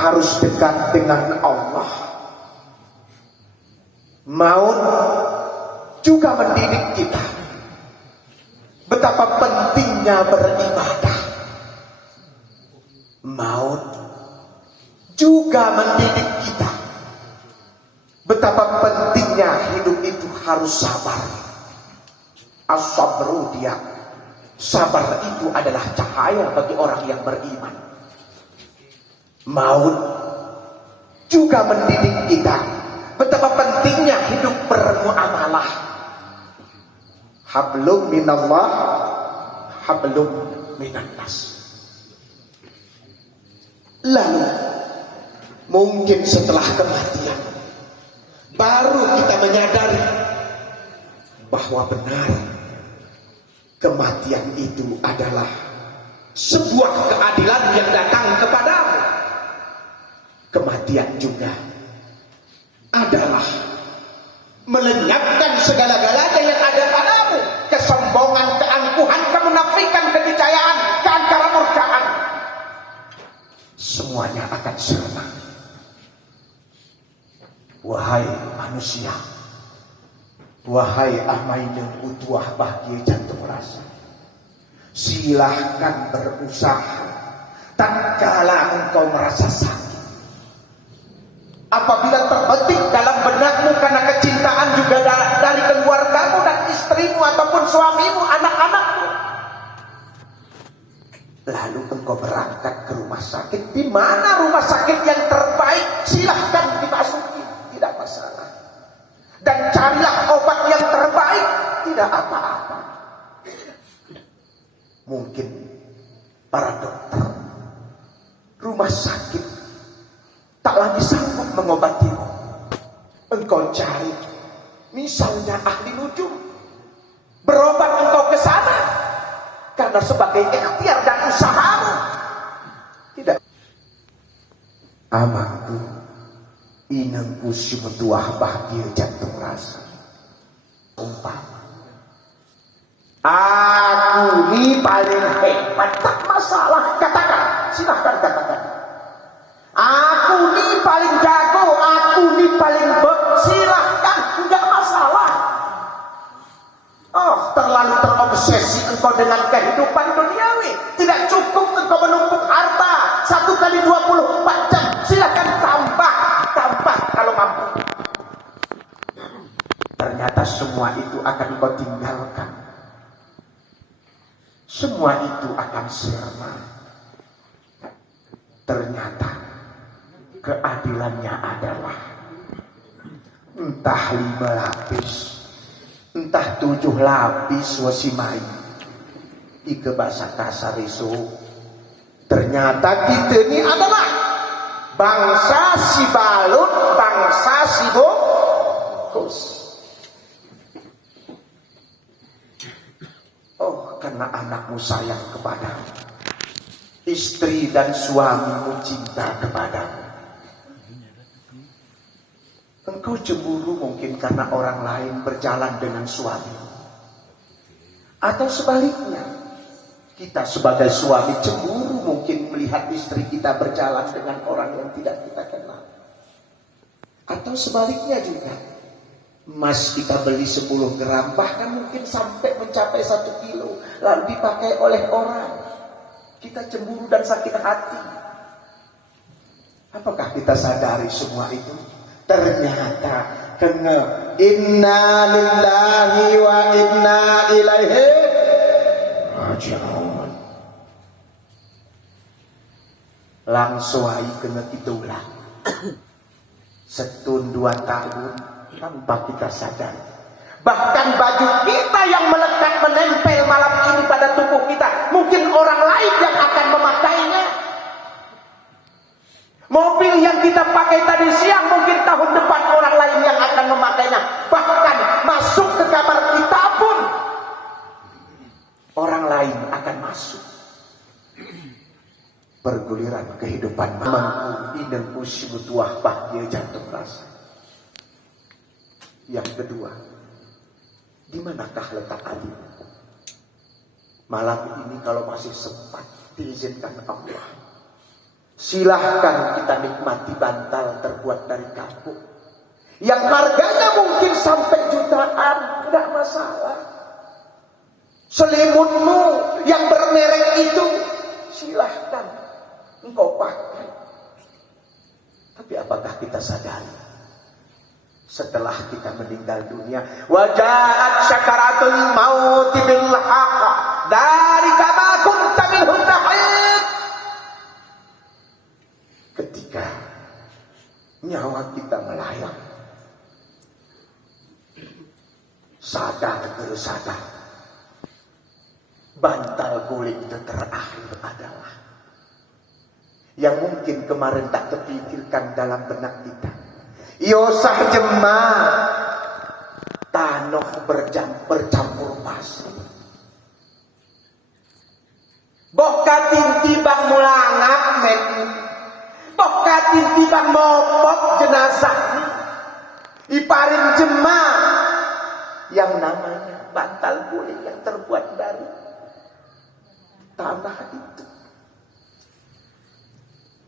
harus dekat dengan Allah. Maut juga mendidik kita betapa pentingnya beribadah. Maut juga mendidik kita betapa pentingnya hidup itu harus sabar. As-sabru dia. Sabar itu adalah cahaya bagi orang yang beriman. Maut juga mendidik kita betapa pentingnya hidup bermuamalah. Hablum minallah, hablum minannas. Lalu mungkin setelah kematian baru kita menyadari bahwa benar kematian itu adalah sebuah keadilan yang datang kepadamu. Kematian juga adalah melenyapkan segala-galanya yang ada padamu. Kesombongan, keangkuhan, kemunafikan, kenicayaan, keangkara-murkaan, semuanya akan sirna. Wahai manusia, wahai amainun utuah bahagia jantung rasa, silahkan berusaha tatkala engkau merasa sakit. Apabila terbetik dalam benakmu karena kecintaan juga dari keluargamu dan istrimu ataupun suamimu, anak-anakmu, lalu engkau berangkat ke rumah sakit. Di mana rumah sakit yang terbaik? Silahkan dimasuki, tidak masalah. Dan carilah obat yang terbaik, tidak apa-apa. Mungkin para dokter rumah sakit tak lagi sanggup mengobatimu. Engkau cari misalnya ahli nujum, berobat engkau ke sana karena sebagai ikhtiar dan usahamu. Tidak. Amanku inengku syubutuah bahagia jantung rasa. Umpama aku ini paling hebat, tak masalah, katakan, silahkan katakan. Aku ini paling jago, aku ini paling silahkan, tidak masalah. Oh, terlalu terobsesi engkau dengan kehidupan duniawi. Tidak cukup engkau menumpuk harta 1 kali 24 jam. Silahkan tambah kalau mampu. Ternyata semua itu akan engkau tinggalkan. Semua itu akan sirna. Ternyata keadilannya adalah entah 5 lapis, entah 7 lapis wasimai. Ike bahasa kasar isu. Ternyata kita ini adalah bangsa si balut, bangsa si bungkus. Oh, karena anakmu sayang kepadamu, istri dan suamimu cinta kepadamu, engkau cemburu mungkin karena orang lain berjalan dengan suamimu. Atau sebaliknya, kita sebagai suami cemburu mungkin melihat istri kita berjalan dengan orang yang tidak kita kenal. Atau sebaliknya juga, emas kita beli 10 gram, bahkan mungkin sampai mencapai 1 kilo, lalu dipakai oleh orang. Kita cemburu dan sakit hati. Apakah kita sadari semua itu? Ternyata kena inna lillahi wa inna ilaihi raji'un. Langsung aja kena itulah. 1-2 tahun tanpa kita sadar. Bahkan baju kita yang melekat menempel malam ini pada tubuh kita, mungkin orang lain yang akan memakainya. Mobil yang kita pakai tadi siang, mungkin tahun depan orang lain yang akan memakainya. Bahkan masuk ke kamar kita pun orang lain akan masuk. Perguliran kehidupan mampu ineng usyutuah bahagia jantung rasa. Yang kedua, di manakah letak adil? Malam ini kalau masih sempat diizinkan Allah, Silahkan kita nikmati bantal terbuat dari kapuk yang harganya mungkin sampai jutaan, tidak masalah. Selimutmu yang bermerek itu silahkan engkau pakai. Tapi apakah kita sadari setelah kita meninggal dunia, wajaat syakaratul maut bil haqq dzalika ma kunta minhu tahid. Ketika nyawa kita melayang, sadar bersadar, bantal guling itu terakhir adalah yang mungkin kemarin tak terpikirkan dalam benak kita. Yosah jema tanoh bercampur pasir. Bokatin tibang mulangak men, bokatin tibang mopok jenazah. Iparin jema yang namanya bantal guling yang terbuat dari tanah itu.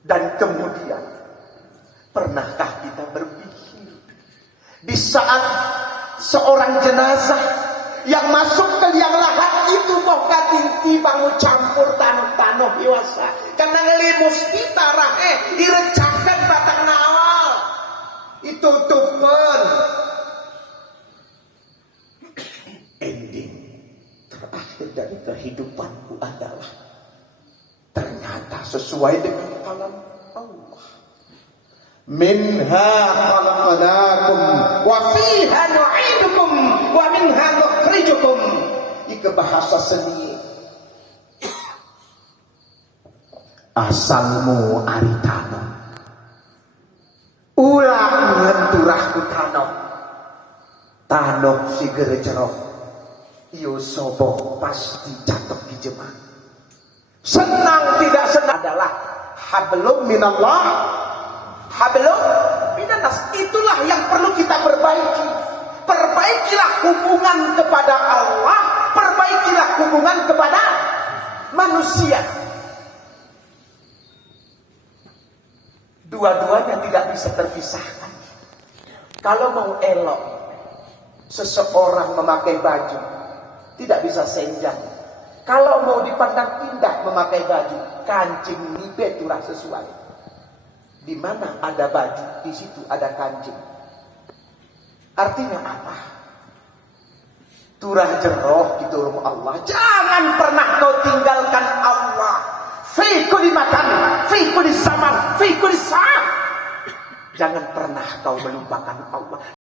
Dan kemudian, pernahkah kita berpikir di saat seorang jenazah yang masuk ke liang lahat itu bokatin tibang campur tanah biasa karena ngelimus kita rahe direcakan batang nawal itu tupen ending terakhir dari kehidupanku adalah ternyata sesuai dengan kalam Allah. Minha khalaqnakum wa fiha nu'idukum wa minha nukhrijukum. Ike bahasa seni. Asalmu aritano. Ulah ngenturahku tano. Tano si gerejero. Iyo sobo pasti jatuh di jemaah. Senang tidak senang adalah hablum minallah, hablum minannas. Itulah yang perlu kita perbaiki. Perbaikilah hubungan kepada Allah, perbaikilah hubungan kepada manusia. Dua-duanya tidak bisa terpisahkan. Kalau mau elok seseorang memakai baju, tidak bisa senjang. Kalau mau dipandang indah memakai baju, kancing nipe turah sesuai. Di mana ada baju, di situ ada kancing. Artinya apa? Turah jeroh di turun Allah. Jangan pernah kau tinggalkan Allah. Fi kulli makan, fi kulli zaman, fi kulli saat. Jangan pernah kau melupakan Allah.